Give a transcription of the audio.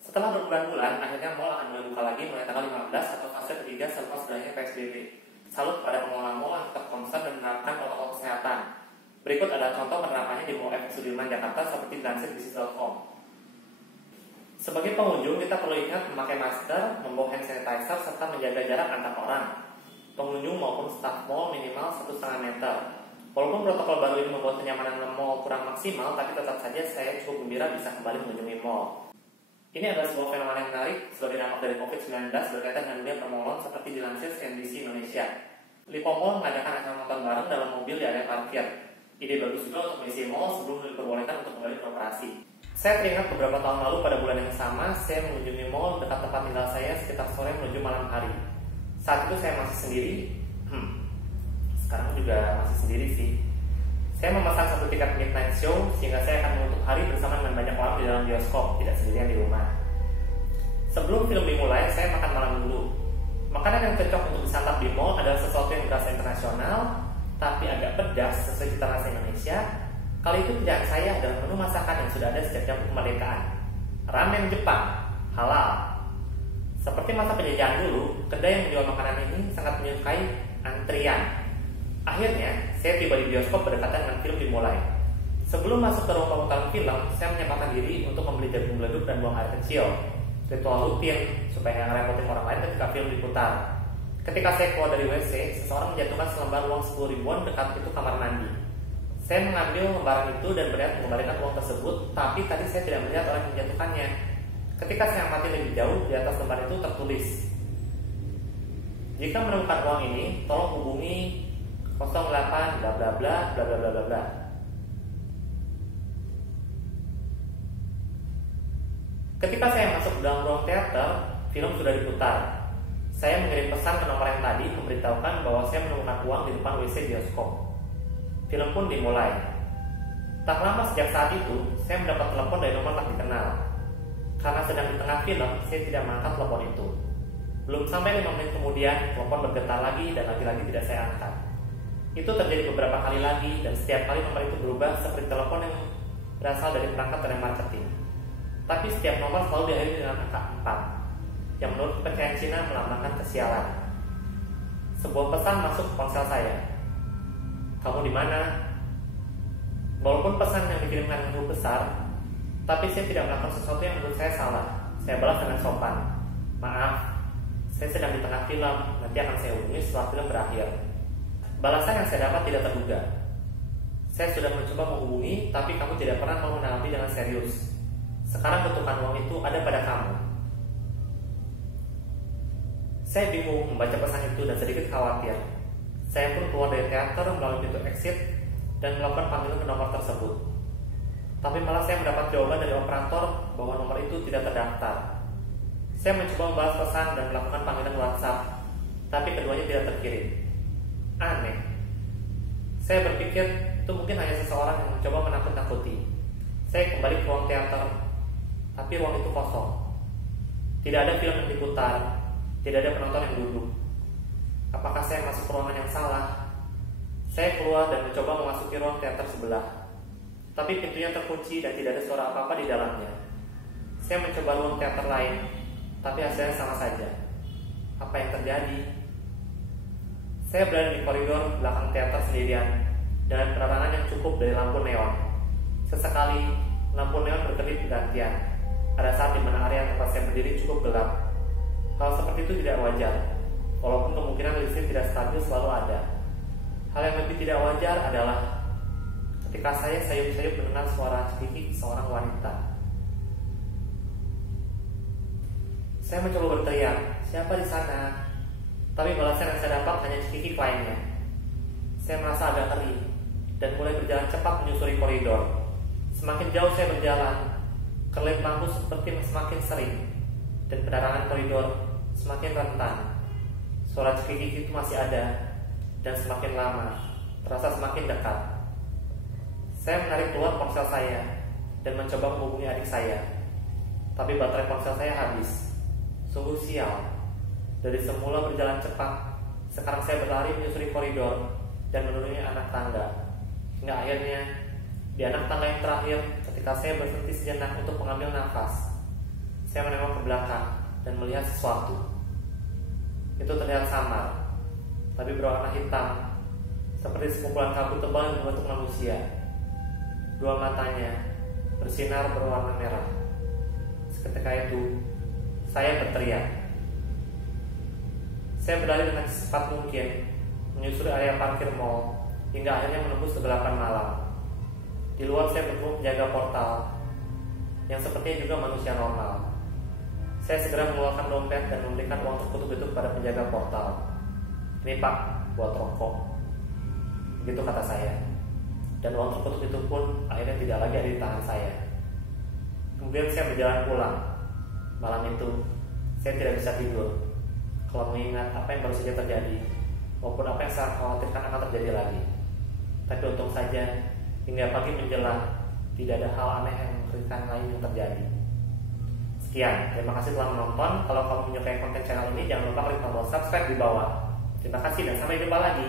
Setelah berbulan-bulan, akhirnya mal akan mulai buka lagi mulai tanggal 15 atau fase ketiga selepas berakhirnya PSBB. Salut pada pengelola mal yang tetap konsen dan menerapkan protokol kesehatan. Berikut ada contoh penerapannya di Mall FX Sudirman, Jakarta seperti dilansir bisnis.com. Sebagai pengunjung, kita perlu ingat memakai masker, membawa hand sanitizer, serta menjaga jarak antar orang. Pengunjung maupun staf mal minimal 1,5 meter. Walaupun protokol baru ini membuat kenyamanan mal kurang maksimal, tapi tetap saja saya cukup gembira bisa kembali mengunjungi mal. Ini adalah sebuah fenomena yang menarik sebagai dampak dari COVID-19 berkaitan dengan dunia permohonan seperti dilansir CNBC Indonesia. Lipo Mall mengadakan acara nonton bareng dalam mobil di area parkir. Ide bagus juga untuk mengisi mall sebelum diperbolehkan untuk kembali beroperasi. Saya teringat beberapa tahun lalu pada bulan yang sama, saya mengunjungi mall dekat tempat tinggal saya sekitar sore menuju malam hari. Saat itu saya masih sendiri. Sekarang juga masih sendiri sih. Saya memesan satu tiket midnight show sehingga saya akan menutup hari bersama dengan banyak orang di dalam bioskop, tidak sendirian di rumah. Sebelum film dimulai, saya makan malam dulu. Makanan yang cocok untuk disantap di mall adalah sesuatu yang berasa internasional, tapi agak pedas sesuai cita rasa Indonesia. Kali itu pilihan saya adalah menu masakan yang sudah ada sejak zaman kemerdekaan. Ramen Jepang, halal. Seperti masa penjajahan dulu, kedai yang menjual makanan ini sangat menyukai antrian. Akhirnya, saya tiba di bioskop berdekatan dengan film dimulai. Sebelum masuk ke ruang pemutaran film, saya menyempatkan diri untuk membeli jagung beleduk dan buang air kecil. Ritual rutin supaya nggak ngerepotin orang lain ketika film diputar. Ketika saya keluar dari WC, seseorang menjatuhkan selembar uang 10 ribuan dekat pintu kamar mandi. Saya mengambil lembaran itu dan berniat mengembalikan uang tersebut, tapi tadi saya tidak melihat orang yang menjatuhkannya. Ketika saya amati lebih jauh, di atas lembar itu tertulis, "Jika menemukan uang ini, tolong hubungi 08 bla bla bla bla bla bla bla." Ketika saya masuk ke dalam ruang teater, film sudah diputar. Saya mengirim pesan ke nomor yang tadi memberitahukan bahwa saya menemukan uang di depan WC bioskop. Film pun dimulai. Tak lama sejak saat itu, saya mendapat telepon dari nomor tak dikenal. Karena sedang di tengah film, saya tidak mengangkat telepon itu. Belum sampai 5 menit kemudian, telepon bergetar lagi dan lagi-lagi tidak saya angkat. Itu terjadi beberapa kali lagi dan setiap kali nomor itu berubah seperti telepon yang berasal dari perangkat telemarketing. Tapi setiap nomor selalu diakhiri dengan angka 4, yang menurut kepercayaan Cina melambangkan kesialan. Sebuah pesan masuk ke ponsel saya. "Kamu di mana?" Walaupun pesan yang dikirimkan dengan huruf besar, tapi saya tidak melakukan sesuatu yang menurut saya salah. Saya balas dengan sopan. "Maaf, saya sedang di tengah film, nanti akan saya hubungi setelah film berakhir." Balasan yang saya dapat tidak terduga. "Saya sudah mencoba menghubungi, tapi kamu tidak pernah mau menanggapi dengan serius. Sekarang ketukan uang itu ada pada kamu." Saya bingung membaca pesan itu dan sedikit khawatir. Saya pun keluar dari teater melalui pintu exit dan melakukan panggilan ke nomor tersebut. Tapi malah saya mendapat jawaban dari operator bahwa nomor itu tidak terdaftar. Saya mencoba membalas pesan dan melakukan panggilan WhatsApp, tapi keduanya tidak terkirim. Aneh. Saya berpikir itu mungkin hanya seseorang yang mencoba menakut-nakuti. Saya kembali ke ruang teater, tapi ruang itu kosong. Tidak ada film yang diputar, tidak ada penonton yang duduk. Apakah saya masuk ke ruangan yang salah? Saya keluar dan mencoba memasuki ruang teater sebelah, tapi pintunya terkunci dan tidak ada suara apa-apa di dalamnya. Saya mencoba ruang teater lain, tapi hasilnya sama saja. Apa yang terjadi? Saya berada di koridor belakang teater sendirian dengan penerangan yang cukup dari lampu neon. Sesekali, lampu neon berkedip bergantian. Ada saat di mana area tempat saya berdiri cukup gelap. Hal seperti itu tidak wajar, walaupun kemungkinan listrik tidak stabil selalu ada. Hal yang lebih tidak wajar adalah ketika saya sayup-sayup mendengar suara cekikik seorang wanita. Saya mencoba berteriak, "Siapa di sana?" Tapi balasan yang saya dapat hanya cekikik lainnya. Saya merasa agak ngeri dan mulai berjalan cepat menyusuri koridor. Semakin jauh saya berjalan, kelip lampu seperti semakin sering dan penerangan koridor semakin rentan. Suara cekikik itu masih ada dan semakin lama, terasa semakin dekat. Saya menarik keluar ponsel saya dan mencoba menghubungi adik saya. Tapi baterai ponsel saya habis. Sungguh sial. Dari semula berjalan cepat, sekarang saya berlari menyusuri koridor dan menuruni anak tangga. Hingga akhirnya, di anak tangga yang terakhir, ketika ketika saya berhenti sejenak untuk mengambil nafas. Saya menengok ke belakang dan melihat sesuatu. Itu terlihat samar, tapi berwarna hitam, seperti sekumpulan kabut tebal yang membentuk manusia. Dua matanya bersinar berwarna merah. Seketika itu, saya berteriak. Saya berlari dengan secepat mungkin, menyusuri area parkir mall, hingga akhirnya menembus kegelapan malam. Di luar saya bertemu penjaga portal, yang sepertinya juga manusia normal. Saya segera mengeluarkan dompet dan memberikan uang terkutuk itu kepada penjaga portal. "Ini Pak, buat rokok." Begitu kata saya. Dan uang terkutuk itu pun akhirnya tidak lagi ada di tangan saya. Kemudian saya berjalan pulang. Malam itu, saya tidak bisa tidur kalau mengingat apa yang baru saja terjadi, maupun apa yang saya khawatirkan akan terjadi lagi. Tapi untung saja, hingga pagi menjelang, tidak ada hal aneh yang mengerikan lain yang terjadi. Sekian, terima kasih telah menonton. Kalau kamu menyukai konten channel ini, jangan lupa klik tombol subscribe di bawah. Terima kasih dan sampai jumpa lagi.